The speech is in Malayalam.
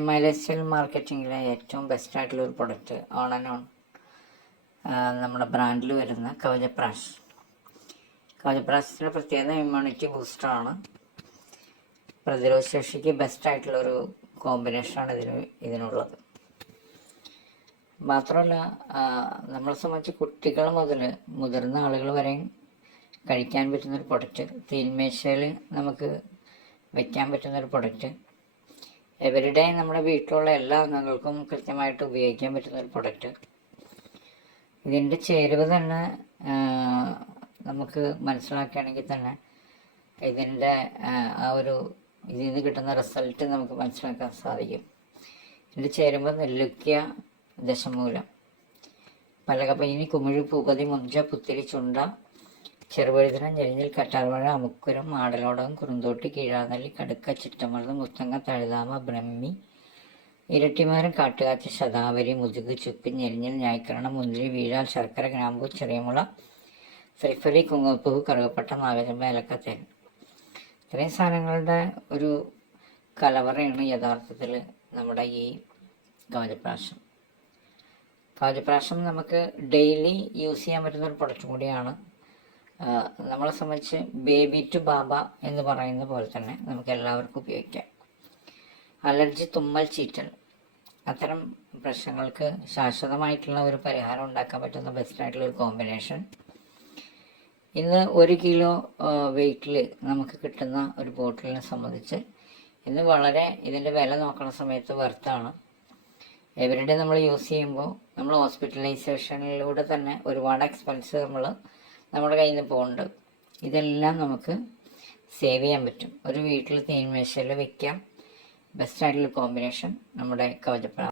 MILSL മാർക്കറ്റിങ്ങിലെ ഏറ്റവും ബെസ്റ്റായിട്ടുള്ളൊരു പ്രൊഡക്റ്റ് ഓൺ ആൻഡ് ഓൺ നമ്മുടെ ബ്രാൻഡിൽ വരുന്ന കവചപ്രാഷ്. കവചപ്രാഷിൻ്റെ പ്രത്യേകത ഇമ്മ്യൂണിറ്റി ബൂസ്റ്ററാണ്. പ്രതിരോധ ശേഷിക്ക് ബെസ്റ്റായിട്ടുള്ളൊരു കോമ്പിനേഷനാണ് ഇതിനുള്ളത്. മാത്രമല്ല, നമ്മളെ സംബന്ധിച്ച് കുട്ടികൾ മുതൽ മുതിർന്ന ആളുകൾ വരെയും കഴിക്കാൻ പറ്റുന്നൊരു പ്രൊഡക്റ്റ്, തീന്മേശയിൽ നമുക്ക് വയ്ക്കാൻ പറ്റുന്നൊരു പ്രൊഡക്റ്റ്, എവരിഡേ നമ്മുടെ വീട്ടിലുള്ള എല്ലാ അംഗങ്ങൾക്കും കൃത്യമായിട്ട് ഉപയോഗിക്കാൻ പറ്റുന്നൊരു പ്രൊഡക്റ്റ്. ഇതിൻ്റെ ചേരുവ തന്നെ നമുക്ക് മനസ്സിലാക്കുകയാണെങ്കിൽ തന്നെ ഇതിൻ്റെ ഇതിൽ നിന്ന് കിട്ടുന്ന റിസൾട്ട് നമുക്ക് മനസ്സിലാക്കാൻ സാധിക്കും. ഇതിൻ്റെ ചേരുമ്പോൾ നെല്ലിക്ക, ദശമൂലം, പലകപ്പയിനി, കുമിഴ്, പൂപതി, മുഞ്ച, പുത്തിരി, ചുണ്ട, ചെറുവഴുതന, ഞെരിഞ്ഞിൽ, കറ്റാർവാഴ, അമുക്കുരം, ആടലോടകം, കുറുന്തോട്ടി, കീഴാനെല്ലി, കടുക്ക, ചിറ്റമൃതം, മുത്തങ്ങ, തഴുതാമ, ബ്രഹ്മി, ഇരട്ടിമരം, കാട്ടുകാച്ചി, ശതാവരി, മുതുക്, ചുക്ക്, ഞെരിഞ്ഞിൽ, ഞായ്ക്കരണം, മുന്തിരി, വീഴാൽ, ശർക്കര, ഗ്രാമ്പൂ, ചെറിയമുള, സൈഫലി, കുങ്ങുപ്പൂ, കറുകപ്പട്ട, നാഗചമ്പ, ഏലക്കത്തേൻ. ഇത്രയും സാധനങ്ങളുടെ ഒരു കലവറയാണ് യഥാർത്ഥത്തിൽ നമ്മുടെ ഈ കവചപ്രാശം. കവചപ്രാശം നമുക്ക് ഡെയിലി യൂസ് ചെയ്യാൻ പറ്റുന്ന ഒരു പ്രൊഡക്റ്റ് കൂടിയാണ്. നമ്മളെ സംബന്ധിച്ച് ബേബി ടു ബാബ എന്ന് പറയുന്ന പോലെ തന്നെ നമുക്ക് എല്ലാവർക്കും ഉപയോഗിക്കാം. അലർജി, തുമ്മൽ, ചീറ്റൽ, അത്തരം പ്രശ്നങ്ങൾക്ക് ശാശ്വതമായിട്ടുള്ള ഒരു പരിഹാരം ഉണ്ടാക്കാൻ പറ്റുന്ന ബെസ്റ്റായിട്ടുള്ള ഒരു കോമ്പിനേഷൻ. ഇന്ന് 1 കിലോ വെയ്റ്റിൽ നമുക്ക് കിട്ടുന്ന ഒരു ബോട്ടിലിനെ സംബന്ധിച്ച് ഇന്ന് വളരെ ഇതിൻ്റെ വില നോക്കുന്ന സമയത്ത് വർത്താണ്. എവരിഡേ നമ്മൾ യൂസ് ചെയ്യുമ്പോൾ നമ്മൾ ഹോസ്പിറ്റലൈസേഷനിലൂടെ തന്നെ ഒരുപാട് എക്സ്പെൻസ് നമ്മുടെ കയ്യിൽ നിന്ന് പോകുന്നുണ്ട്. ഇതെല്ലാം നമുക്ക് സേവ് ചെയ്യാൻ പറ്റും. ഒരു വീട്ടിൽ തീന്മേശയിൽ വയ്ക്കാം. ബെസ്റ്റായിട്ടുള്ള കോമ്പിനേഷൻ നമ്മുടെ കവചപ്രാശം.